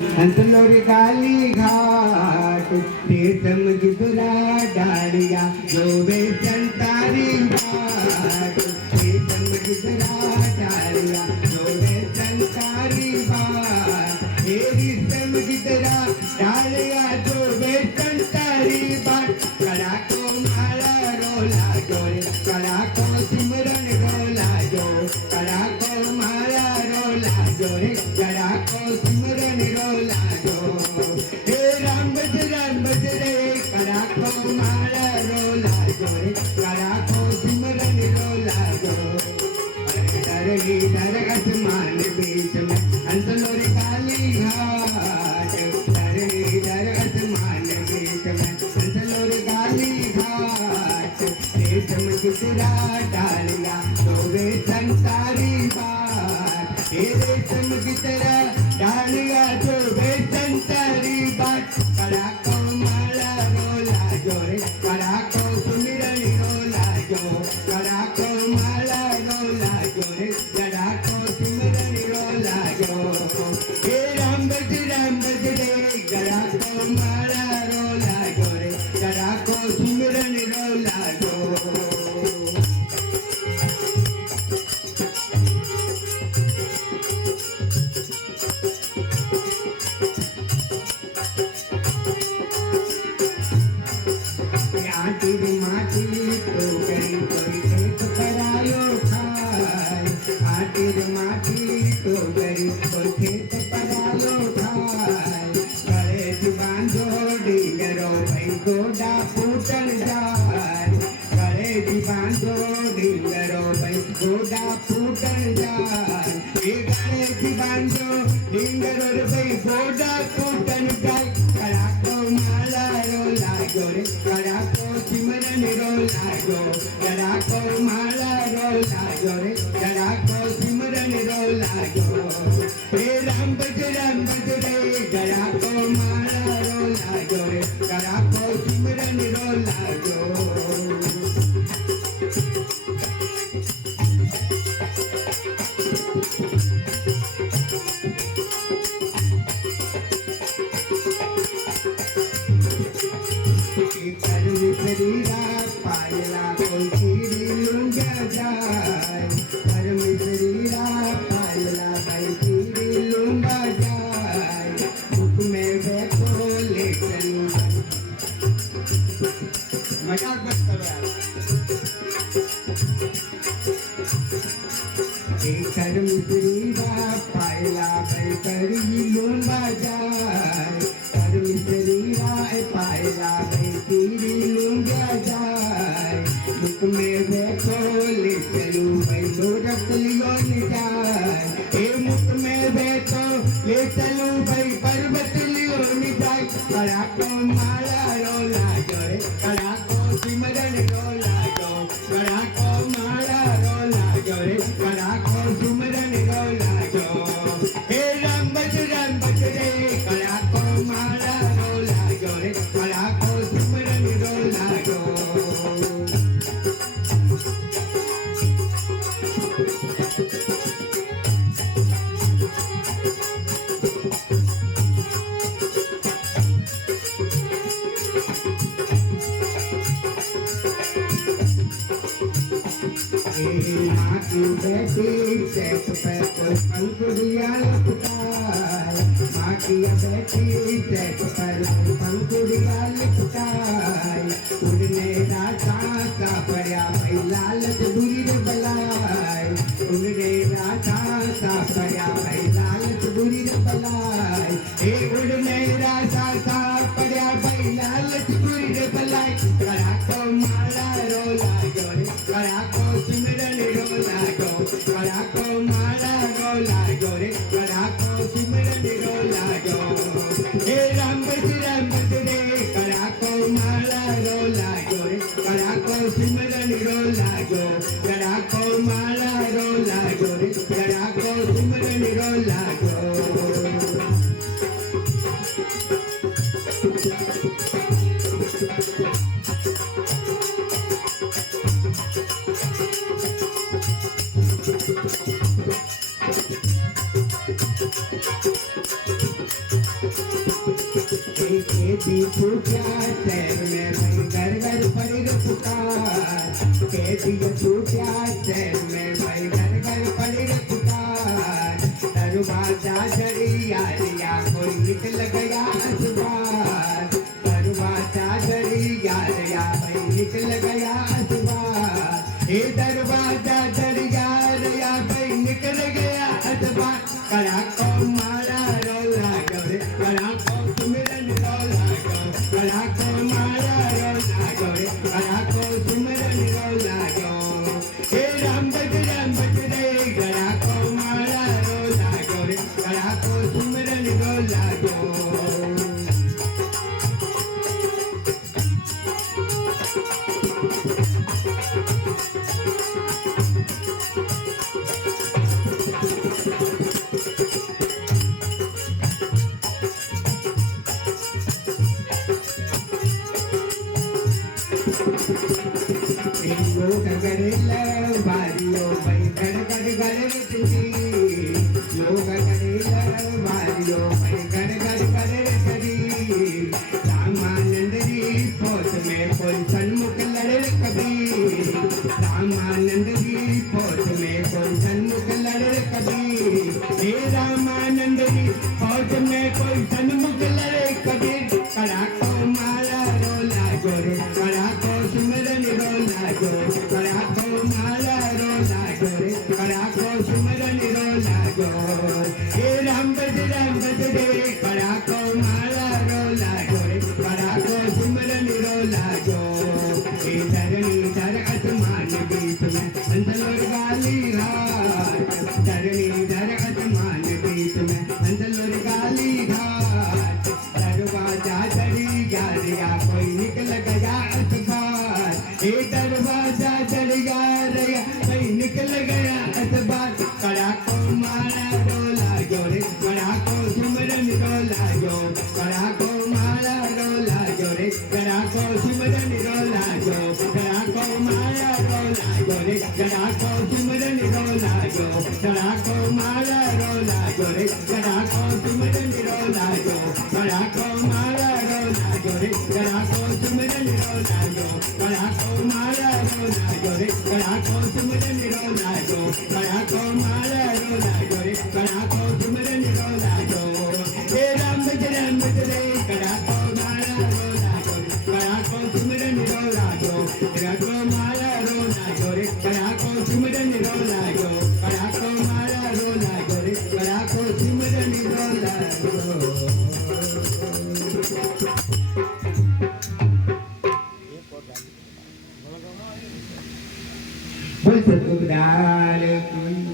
हंसलोर काली घाट तीर्थम गिदुरा डालिया जो वे संतारी बाट तीर्थम गिदुरा डालिया जो वे संतारी बाट तीर्थम गिदुरा डालिया जो वे संतारी बाट कड़ा को माला रोला जोरे कड़ा को सिमरन रोला जो कड़ा को माला रोला जोरे कड़ा को सिमरन रोला जो हे राम बजरे कड़ा को माला रोला जोरे कड़ा को सिमरन रोला जो अरे डर आसमान बीच में हंसलोर काली घाट अरे डर आसमान बीच में हंसलोर काली घाट रेशम गुजरा डालिया तो वे संसारी बाट हे रेशम गुजरा डालिया जो वे संसारी बाट कड़ा को माला रोला जोरे कड़ा को सुमिरन रोला जो कड़ा को माला रोला जोरे कड़ा को सुमिरन रोला जो हे राम बजरे कड़ा को माला रोला जोरे कड़ा को सुमिरन रोला जो आटी माटी तो गई कोई खेत परायो खाए आटी माटी तो गई कोई खेत परायो खाए गले बांधो डिंगरो भाई गोडा फूटन जाए गले बांधो डिंगरो भाई गोडा फूटन जाए गले बांधो डिंगरो भाई गोडा फूटन जाए कड़ा को माला रोला जोरे कड़ा को सिमरन रोला जो कड़ा को माला रोला जोरे कड़ा को सिमरन रोला जो हे राम बजरे कड़ा को माला रोला जोरे कड़ा को सिमरन रोला जो शरीरा पायला कोई खीरी लुंगा जाए परम शरीरा पायला भाई खीरी लुंगा जाए मुख में बैठो लेकर मजाक मत करो यार कर्म शरीरा पायला भाई खीरी लुंगा जाए कर्म शरीरा पायला भाई खीरी लुंगा जाए मुख में बैठो ले चलू भाई रख लियो निजाए हे मुख में बैठो ले चलू भाई पर्वत लियो निजाए कड़ा को माला रोला जोरे कड़ा को सिमरन रोला जो कड़ा को माला रोला जोरे कड़ा को सिमरन रोला जो हे राम बजरे कड़ा को माला रोला जोरे कड़ा को सिमरन रोला जो माँ की बेटी सेठ पे कोई पंखुड़िया लिपटाए माँ की बेटी सेठ पर पंखुड़िया लिपटाए उड़ने राजा का पड़ा भाई लालच बुरी रे बलाए उड़ने राजा का पड़ा भाई लालच बुरी रे बलाए हे उड़ने राजा का पड़ा भाई लालच बुरी रे बलाए कड़ा को माला रोला जोरे कड़ा को सिमरन रोला जो कड़ा को माला रोला जोरे कड़ा को सिमरन रोला जो हे राम बजरे कड़ा को माला रोला जोरे कड़ा को सिमरन रोला जो कड़ा को माला रोला जोरे कड़ा को सिमरन रोला जो खेती छूटा शहर में भाई घर घर पड़ी रे पुकार खेती छूटा शहर में भाई घर घर पड़ी रे पुकार दरवाजा जड़िया रिया कोई निकल गया अखबार दरवाजा जड़िया रिया भाई निकल गया अखबार ये दरवाजा जड़िया रिया भाई निकल गया अखबार कड़ा को मारा रोला गोरे कड़ा को सुमिरन रोला गो कड़ा को मारा रोला गोरे कड़ा को सुमिरन रोला गो हे राम बज रे कड़ा को मारा रोला गोरे कड़ा को सुमिरन रोला गो लोग करेला बारियो भाई घर घर घर रचती लोग करेला बारियो भाई घर घर घर रचती रामानंद जी फौज में कोई सन्मुख लड़े कभी रामानंद जी फौज में कोई सन्मुख लड़े कभी हे रामानंद जी फौज में कोई सन्मुख लड़े कभी कड़ा को मारा रोला गोरे कड़ा को सुमिरन रोला गो कड़ा को माला रोला गोरे कड़ा को सुमिरन रोला गो हे राम बज रे कड़ा को माला रोला गोरे कड़ा को सुमिरन रोला गो हे धरणी धर आसमान बीच में अंधल और गाली घाट धरणी धर आसमान बीच में अंधल और गाली घाट दरवाजा जड़ी गारिया कोई निकल गया अखबार हे दरवाजा जड़ गया कोई निकल गया अखबार कड़ा को मारा रोला गोरे कड़ा को सुमिरन रोला गो कड़ा को मारा रोला गोरे कड़ा को सुमिरन रोला गो कड़ा को मारा रोला गोरे कड़ा को सुमिरन रोला गो कड़ा को मारा रोला गोरे कड़ा को सुमिरन रोला गो कड़ा को मारा रोला गोरे कड़ा को सुमिरन रोला गो कड़ा को मारा रोला गोरे कड़ा को सुमिरन रोला गो कड़ा को मारा रोला गोरे कड़ा को सुमिरन रोला गो हे राम बज रे कड़ा को मारा रोला गो कड़ा को सुमिरन रोला गो कड़ा को मारा रोला गोरे कड़ा को सुमिरन रोला गो कड़ा को मारा रोला गोरे कड़ा को सुमिरन रोला गो बोल सतगुरुदार की